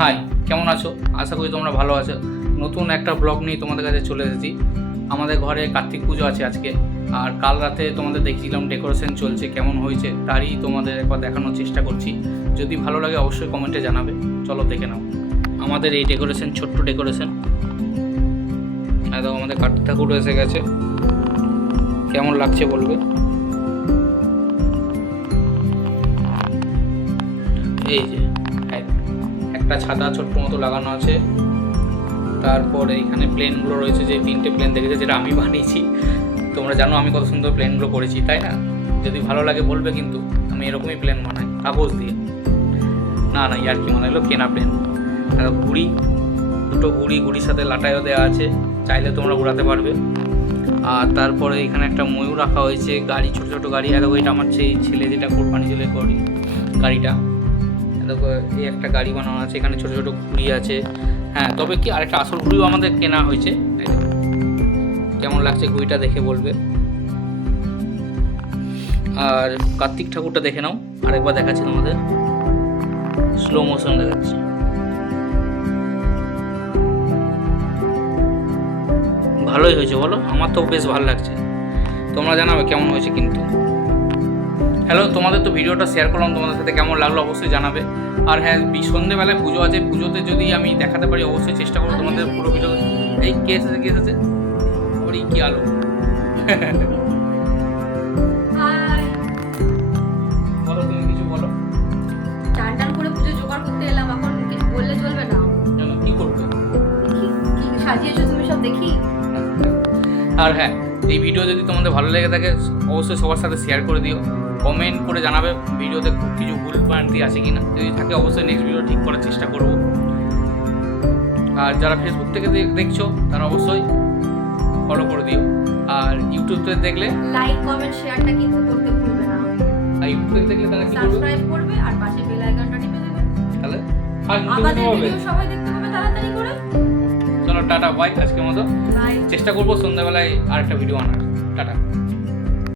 High কেমন আছো? আশা করি তোমরা ভালো আছো। নতুন একটা ব্লগ নিয়ে তোমাদের কাছে চলে এসেছি। আমাদের ঘরে কার্তিক পুজো আছে আজকে। আর কাল রাতে তোমাদের দেখছিলাম ডেকোরেশন চলছে, কেমন হয়েছে তারই তোমাদের একবার দেখানোর চেষ্টা করছি। যদি ভালো লাগে অবশ্যই কমেন্টে জানাবে। চলো দেখে নাও। আমাদের এই ডেকোরেশন ছোট্ট ডেকোরেশন একদম আমাদের কার্তিক ঠাকুর এসে গেছে। কেমন লাগছে বলবে? এই যে। একটা ছাতা ছোট্ট মতো লাগানো আছে। তারপর এইখানে প্লেনগুলো রয়েছে, যে তিনটে প্লেন দেখেছে, যেটা আমি বানিয়েছি। তোমরা জানো আমি কত সুন্দর প্লেনগুলো করেছি, তাই না? যদি ভালো লাগে বলবে কিন্তু, আমি এরকমই প্লেন বানাই, কাগজ দিয়ে। না না, ইয়ার কি মনে হলো, কেনা প্লেন ঘুড়ি দুটো ঘুড়ি ঘুড়ির সাথে লাটাইও দেওয়া আছে, চাইলে তোমরা উড়াতে পারবে। আর তারপরে এখানে একটা ময়ূর রাখা হয়েছে, গাড়ি, ছোট ছোট গাড়ি। আর ওইটা আমার সেই ছেলে যেটা কোরবানি চলে করি, গাড়িটা। দেখো, এই একটা গাড়ি বানানো আছে, এখানে ছোটো ছোটো ঘুড়ি আছে। হ্যাঁ তবে কি আরেকটা আসল ঘুড়িও আমাদের কেনা হয়েছে? কেমন লাগছে ঘুড়িটা দেখে বলবে। আর কার্তিক ঠাকুরটা দেখে নাও, আরেকবার দেখাচ্ছি তোমাদের। স্লো মোশন দেখাচ্ছি। ভালোই হয়েছে বলো, আমার তো বেশ ভালো লাগছে। তোমরা জানাবে কেমন হয়েছে কিন্তু। হ্যালো তোমাদের তো ভিডিওটা শেয়ার করলাম তোমাদের সাথে কেমন লাগল অবশ্যই জানাবে। আর হ্যাঁ বি- সন্ধেবেলায় পুজো আছে পুজোতে যদি আমি দেখাতে পারি অবশ্যই চেষ্টা করব তোমাদের পুরো ভিডিও এই কে এসেছে কে এসেছে? কি আলো? বলো তুমি কিছু বলো। টান টান করে পুজো জোগাড় করতে এলাম এখন কিছু বললে চলবে না? কি করবে? সাজিয়েছো আর হ্যাঁ এই ভিডিও যদি তোমাদের ভালো লেগে থাকে অবশ্যই সবার সাথে শেয়ার করে দিও। কমেন্ট করে জানাবে ভিডিওতে কিছু ভুল ভ্রান্তি আছে কি না যদি থাকে অবশ্যই নেক্সট ভিডিও ঠিক করার চেষ্টা করব। আর যারা ফেসবুক থেকে দেখছ তারা অবশ্যই ফলো করে দিও। আর ইউটিউব থেকে দেখলে লাইক কমেন্ট শেয়ারটা কিন্তু করতে ভুলবে না। আর ইউটিউব থেকে দেখলে তারা কি সাবস্ক্রাইব করবে আর পাশে বেল আইকনটা টিপে দেবে। তাহলে আর ইউটিউবে সবাই দেখতে পাবে তাড়াতাড়ি করে। টাটা বাই আজকের মতো। চেষ্টা করব সন্ধ্যাবেলায় আরেকটা ভিডিও আনার। টাটা।